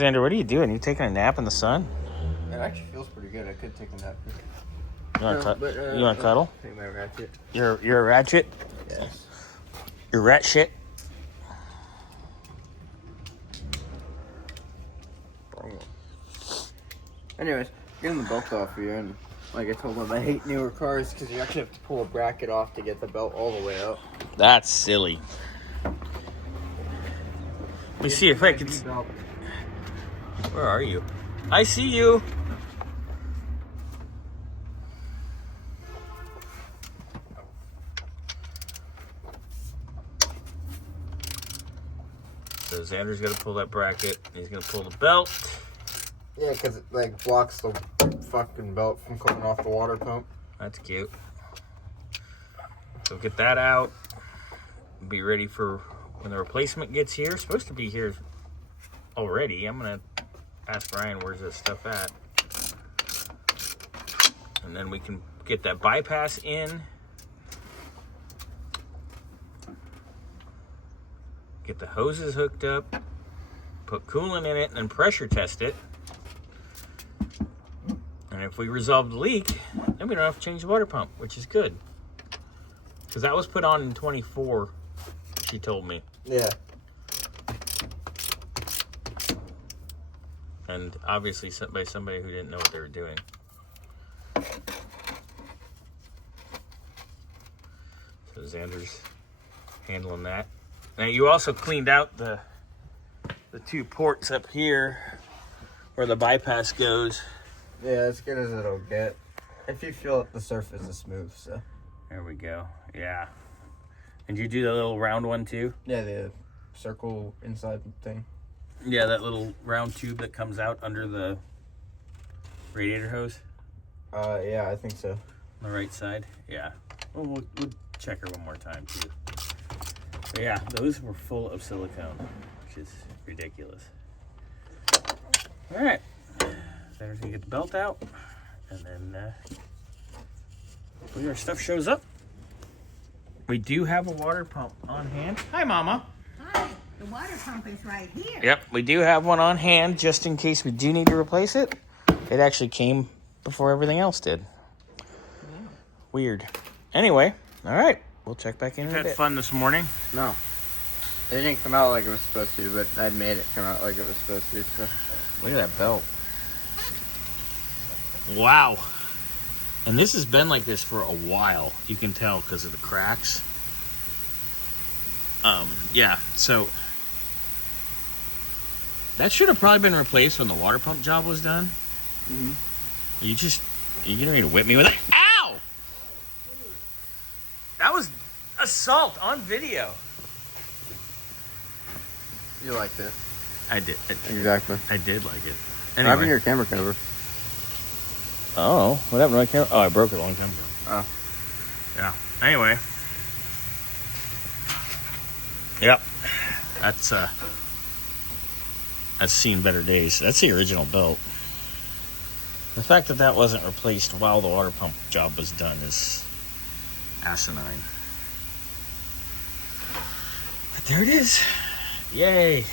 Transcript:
Xander, what are you doing? You taking a nap in the sun? It actually feels pretty good. I could take a nap. You want to cuddle? Take my ratchet. You're a ratchet? Yes. You're rat shit? Anyways, getting the belt off here, and like I told him, I hate newer cars because you actually have to pull a bracket off to get the belt all the way up. That's silly. Let me see if I can... Where are you? I see you. So Xander's gonna pull that bracket. He's gonna pull the belt. Yeah, because it like blocks the fucking belt from coming off the water pump. That's cute. So get that out. Be ready for when the replacement gets here. It's supposed to be here already. I'm gonna ask Ryan where's this stuff at. And then we can get that bypass in. Get the hoses hooked up. Put coolant in it and then pressure test it. And if we resolve the leak, then we don't have to change the water pump, which is good. Because that was put on in 24, she told me. Yeah. And obviously by somebody who didn't know what they were doing. So Xander's handling that. Now you also cleaned out the two ports up here where the bypass goes. Yeah, as good as it'll get. If you feel it, the surface is smooth, so. There we go. Yeah. And you do the little round one too? Yeah, the circle inside thing. Yeah, that little round tube that comes out under the radiator hose? Yeah, I think so. On the right side? Yeah. Well, we'll check her one more time too. But yeah, those were full of silicone, which is ridiculous. All right. So we're gonna get the belt out, and then hopefully our stuff shows up. We do have a water pump on hand. Hi, Mama. Hi, the water pump is right here. Yep, we do have one on hand just in case we do need to replace it. It actually came before everything else did. Yeah. Weird. Anyway, all right, we'll check back in a bit. Had fun this morning? No. It didn't come out like it was supposed to, but I'd made it come out like it was supposed to. So. Look at that belt. Wow. And this has been like this for a while. You can tell because of the cracks. Yeah, so that should have probably been replaced when the water pump job was done. Mm-hmm. You getting ready to whip me with it? Ow! That was assault on video. You liked it. I did. Exactly. I did like it. Anyway. Having your camera cover. Oh, what happened to my camera? Oh, I broke it a long time ago. Oh. Yeah. Anyway. Yep. That's seen better days. That's the original belt. The fact that that wasn't replaced while the water pump job was done is asinine. But there it is. Yay.